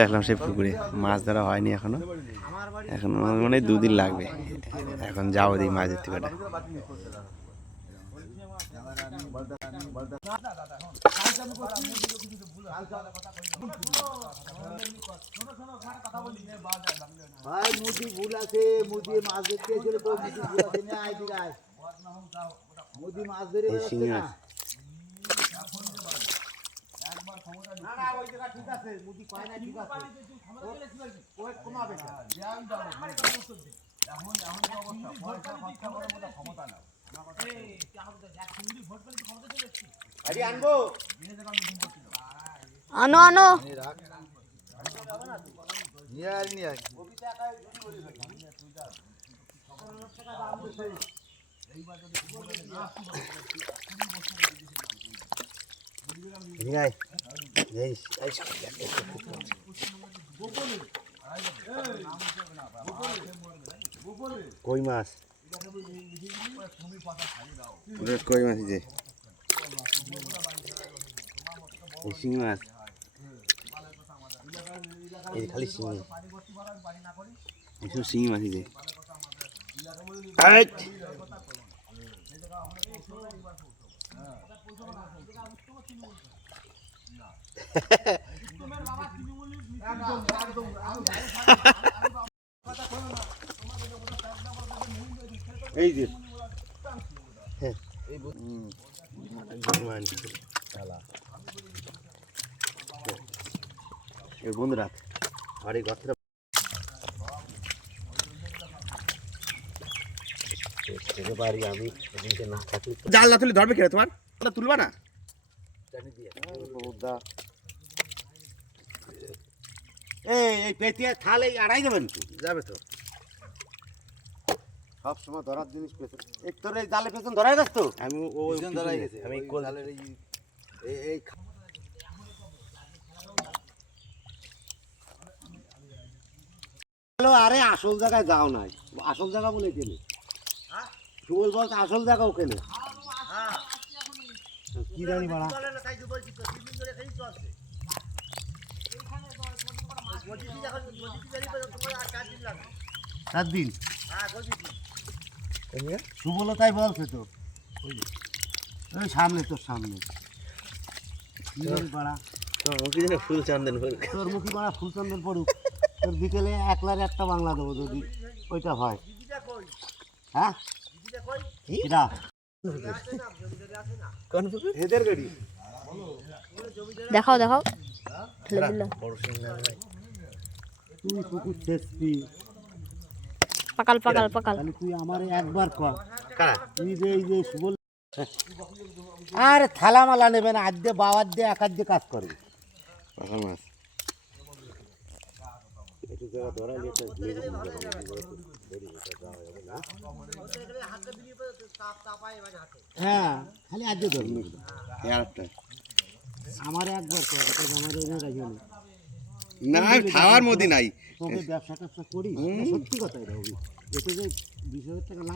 আসলাম সেই পুকুরে, মাছ ধরা হয়নি এখনো, এখন মানে 2 দিন লাগবে। এখন যাবো দিই মাছ ধরতে কটা। ভাই মুদি ভুল আছে, মুদি মাছ ধরতে এসে তো মুদি ভুল আছে না, আই দিরাই মুদি মাছ ধরে বেরোচ্ছে না। একবার ক্ষমতা না না ওই জায়গা ঠিক আছে, মুদি পায় না ঠিক আছে, ওই কমাবে না জ্ঞান দাও এখন যে অবস্থা পয়সা খরচা করার মতো ক্ষমতা না। এই কি হবে এক মুদি ভোট পেলে ক্ষমতা চলে এসেছে। আরে আনবো আনো আনো নিয়ে আয় নিয়ে আয়। কই মাছ, কই মাছ, যে শিঙি মাছ, এই খালি শিঙি, এসব শিঙি মাছ, যে এই যে বন্ধুরা আর এই গর্তটা আমি জাল না তুলে ধরবে কেন, তোমার তুলবা না? এই পেটিয়া থালে আড়াই যাবেন তো যাবে তো, সব সময় ধরার জিনিস পেছন এক তোর এই জালে পেছন ধরাই যাস তো। আমি ধরাই গেছে, আমি এই আরে আসল জায়গায় যাও নাই, আসল জায়গা বলে কেনে সুবল বলতে আসল জায়গা ওখানে কি জানি বাড়া 7 দিন সুবল তাই বলছে তো, ওই সামনে তোর সামনে কি জানি বাড়া ফুল চন্দন, তোর মুখি বাড়া ফুল চন্দন পড়ুক, তোর বিকেলে 1 লাখ একটা বাংলা দেবো যদি ওইটা হয়। হ্যাঁ কিরা এদের গাড়ি দেখাও দেখাও তুই পুকুর ছেড়বি পাকাল পাকাল পাকাল, তাহলে তুই আমারে একবার কর তুই যে এই যে সুবল আর থালা মালা নেবে না, আজ দিয়ে বাবার দিয়ে একার দিয়ে কাজ করবে পাকা মাছ। হ্যাঁ খালি আজ দিয়ে ধরবি আমার একবার কর, আমার ওই রাখিও না, খাওয়ার মধ্যে নাই, তোকে ব্যবসা ট্যাবসা করি সত্যি কথা, এটা এতে যে 20,000 টাকা লাভ